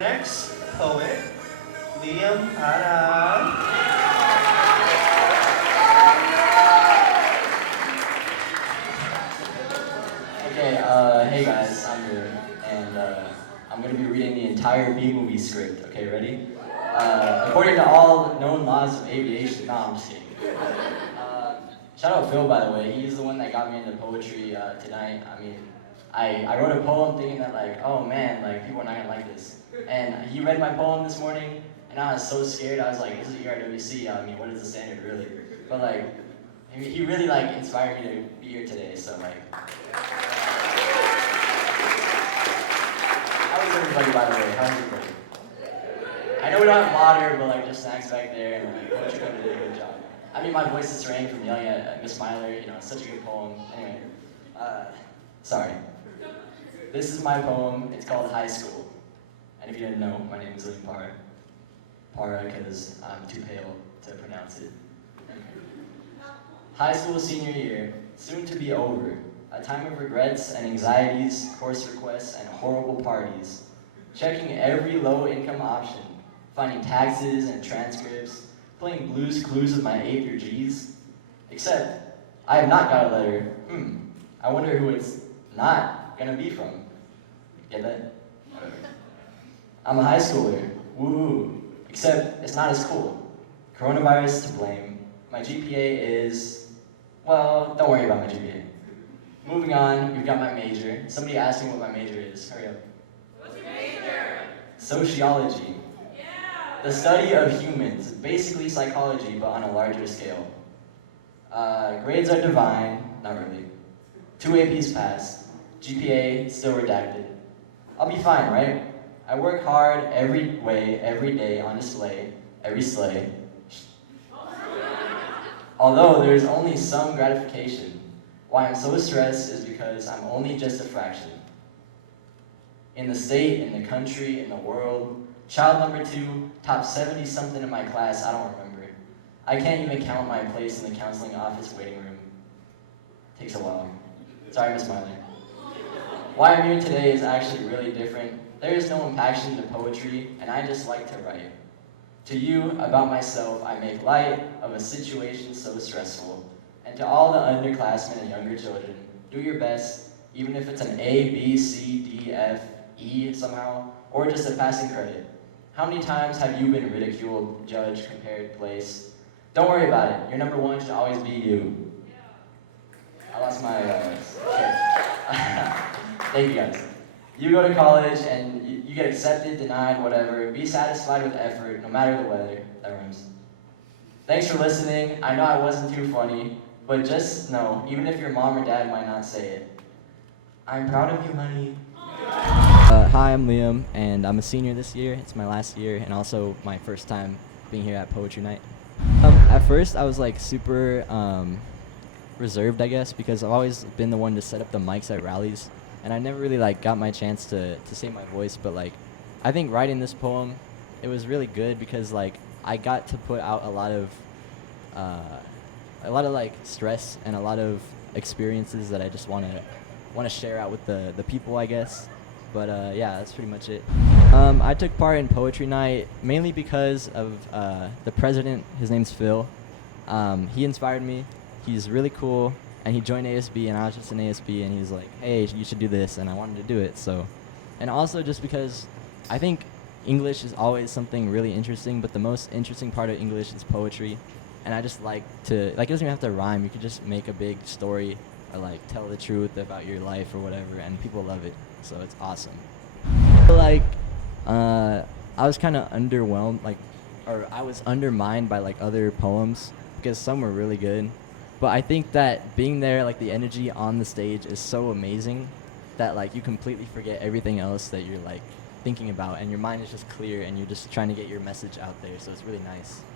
Next poet, Liam Parra. Okay, hey guys, I'm here, and I'm gonna be reading the entire B-movie script. Okay, ready? According to all known laws of aviation, no, I'm just kidding. Shout out Phil, by the way. He's the one that got me into poetry tonight. I mean, I wrote a poem thinking that like, oh man, like people are not gonna like this. And he read my poem this morning, and I was so scared. I was like, this is ERWC. I mean, what is the standard really? But like, he really like inspired me to be here today. So like. How is everybody, by the way? How is everybody? I know we don't have water, but like just snacks back there, and like poetry did a good job. I mean, my voice is strained from yelling at Miss Myler. You know, it's such a good poem. Anyway, sorry. This is my poem. It's called High School. And if you didn't know, my name is Liam Parra. Parra, because I'm too pale to pronounce it. High school senior year, soon to be over. A time of regrets and anxieties, course requests, and horrible parties. Checking every low-income option, finding taxes and transcripts, playing Blue's Clues with my 8th year G's. Except, I have not got a letter. I wonder who it's not gonna be from. Get that? I'm a high schooler. Woohoo. Except, it's not as cool. Coronavirus to blame. My GPA is, well, don't worry about my GPA. Moving on, we've got my major. Somebody asked me what my major is. Hurry up. What's your major? Sociology. Yeah. The study of humans. Basically psychology, but on a larger scale. Grades are divine. Not really. 2 APs passed. GPA still redacted. I'll be fine, right? I work hard every way, every day, on display, every sleigh. Although there's only some gratification. Why I'm so stressed is because I'm only just a fraction. In the state, in the country, in the world, child number 2, top 70 something in my class, I don't remember. I can't even count my place in the counseling office waiting room. Takes a while. Sorry, Miss Myler. Why I'm here today is actually really different. There is no passion to poetry, and I just like to write. To you, about myself, I make light of a situation so stressful. And to all the underclassmen and younger children, do your best, even if it's an A, B, C, D, F, E somehow, or just a passing credit. How many times have you been ridiculed, judged, compared, placed? Don't worry about it. Your number 1 should always be you. I lost my, okay. Thank you guys. You go to college and you get accepted, denied, whatever. Be satisfied with effort, no matter the weather. That rhymes. Thanks for listening. I know I wasn't too funny, but just know, even if your mom or dad might not say it, I'm proud of you, honey. Hi, I'm Liam, and I'm a senior this year. It's my last year, and also my first time being here at Poetry Night. At first, I was like super reserved, I guess, because I've always been the one to set up the mics at rallies. And I never really like got my chance to say my voice, but like I think writing this poem, it was really good because like I got to put out a lot of like stress and a lot of experiences that I just want to share out with the people, I guess. But yeah, that's pretty much it. I took part in Poetry Night mainly because of the president. His name's Phil. He inspired me. He's really cool. And he joined ASB, and I was just in ASB, and he was like, hey, you should do this, and I wanted to do it, so. And also just because I think English is always something really interesting, but the most interesting part of English is poetry. And I just like to, like, it doesn't even have to rhyme. You could just make a big story or, like, tell the truth about your life or whatever, and people love it, so it's awesome. Like, I was kind of underwhelmed, or I was undermined by, like, other poems, because some were really good. But I think that being there, like the energy on the stage is so amazing that like you completely forget everything else that you're like thinking about, and your mind is just clear and you're just trying to get your message out there, so it's really nice.